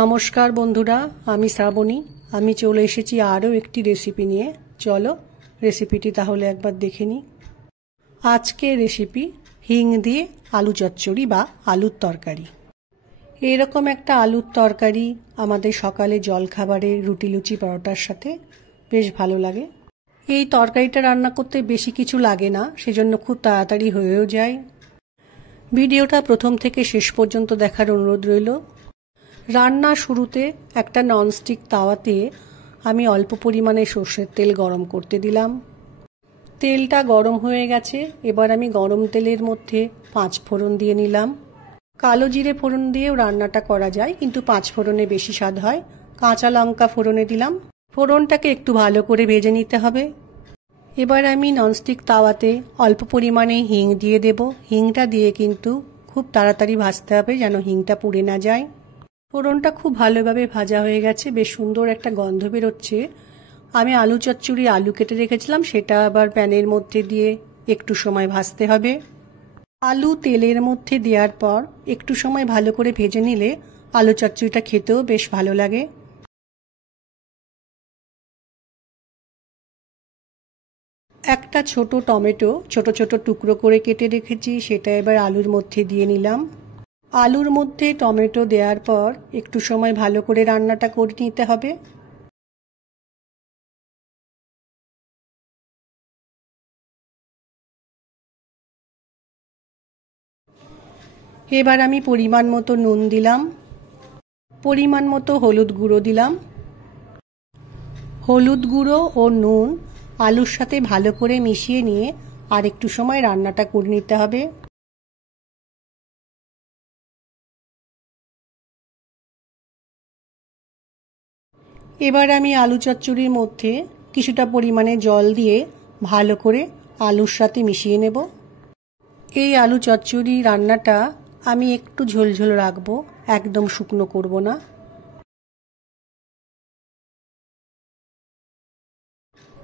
নমস্কার বন্ধুরা, আমি শ্রাবণী। আমি চলে এসেছি আরও একটি রেসিপি নিয়ে। চলো রেসিপিটি তাহলে একবার দেখে নিই। আজকের রেসিপি হিং দিয়ে আলু চচ্চড়ি বা আলুর তরকারি। এরকম একটা আলুর তরকারি আমাদের সকালে জলখাবারে রুটি লুচি পরোটার সাথে বেশ ভালো লাগে। এই তরকারিটা রান্না করতে বেশি কিছু লাগে না, সেজন্য খুব তাড়াতাড়ি হয়েও যায়। ভিডিওটা প্রথম থেকে শেষ পর্যন্ত দেখার অনুরোধ রইল। রান্নার শুরুতে একটা ননস্টিক তাওয়াতে আমি অল্প পরিমাণে সর্ষের তেল গরম করতে দিলাম। তেলটা গরম হয়ে গেছে, এবার আমি গরম তেলের মধ্যে 5 ফোড়ন দিয়ে নিলাম। কালো জিরে ফোড়ন দিয়েও রান্নাটা করা যায়, কিন্তু 5 ফোড়নে বেশি স্বাদ হয়। কাঁচা লঙ্কা ফোড়নে দিলাম। ফোড়নটাকে একটু ভালো করে ভেজে নিতে হবে। এবার আমি ননস্টিক তাওয়াতে অল্প পরিমাণে হিং দিয়ে দেব। হিংটা দিয়ে কিন্তু খুব তাড়াতাড়ি ভাজতে হবে যেন হিংটা পুড়ে না যায়। ফোড়নটা খুব ভালোভাবে ভাজা হয়ে গেছে, বেশ সুন্দর একটা গন্ধ বেরোচ্ছে। আমি আলু চচ্চড়ি আলু কেটে রেখেছিলাম, সেটা আবার প্যানের মধ্যে দিয়ে একটু সময় ভাজতে হবে। আলু তেলের মধ্যে দেওয়ার পর একটু সময় ভালো করে ভেজে নিলে আলু চচ্চড়িটা খেতেও বেশ ভালো লাগে। একটা ছোট টমেটো ছোট ছোট টুকরো করে কেটে রেখেছি, সেটা এবার আলুর মধ্যে দিয়ে নিলাম। আলুর মধ্যে টমেটো দেওয়ার পর একটু সময় ভালো করে রান্নাটা করে নিতে হবে। এবার আমি পরিমাণ মতো নুন দিলাম, পরিমাণ মতো হলুদ গুঁড়ো দিলাম। হলুদ গুঁড়ো ও নুন আলুর সাথে ভালো করে মিশিয়ে নিয়ে আর একটু সময় রান্নাটা করে নিতে হবে। এবার আমি আলু চচ্চড়ির মধ্যে কিছুটা পরিমাণে জল দিয়ে ভালো করে আলুর সাথে মিশিয়ে নেব। এই আলু চচ্চড়ি রান্নাটা আমি একটু ঝোলঝোল রাখবো, একদম শুকনো করব না।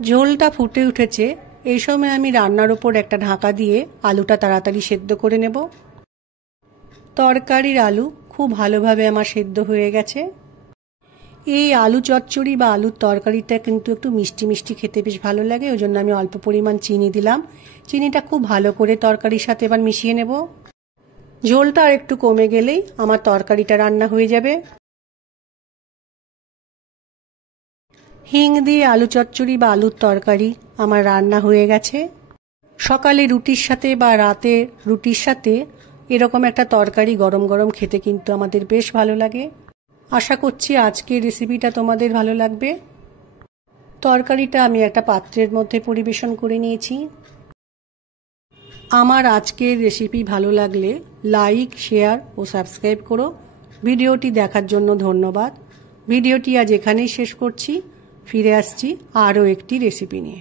ঝোলটা ফুটে উঠেছে, এই সময় আমি রান্নার ওপর একটা ঢাকা দিয়ে আলুটা তাড়াতাড়ি সেদ্ধ করে নেব। তরকারির আলু খুব ভালোভাবে আমার সেদ্ধ হয়ে গেছে। এই আলু চচ্চড়ি বা আলুর তরকারিটা কিন্তু একটু মিষ্টি মিষ্টি খেতে বেশ ভালো লাগে, ওই জন্য আমি অল্প পরিমাণ চিনি দিলাম। চিনিটা খুব ভালো করে তরকারির সাথে এবার মিশিয়ে নেব। ঝোলটা আর একটু কমে গেলেই আমার তরকারিটা রান্না হয়ে যাবে। হিং দিয়ে আলু চচ্চড়ি বা আলুর তরকারি আমার রান্না হয়ে গেছে। সকালে রুটির সাথে বা রাতে রুটির সাথে এরকম একটা তরকারি গরম গরম খেতে কিন্তু আমাদের বেশ ভালো লাগে। আশা করছি আজকের রেসিপিটা তোমাদের ভালো লাগবে। তরকারিটা আমি একটা পাত্রের মধ্যে পরিবেশন করে নিয়েছি। আমার আজকের রেসিপি ভালো লাগলে লাইক, শেয়ার ও সাবস্ক্রাইব করো। ভিডিওটি দেখার জন্য ধন্যবাদ। ভিডিওটি আজ এখানেই শেষ করছি। ফিরে আসছি আরও একটি রেসিপি নিয়ে।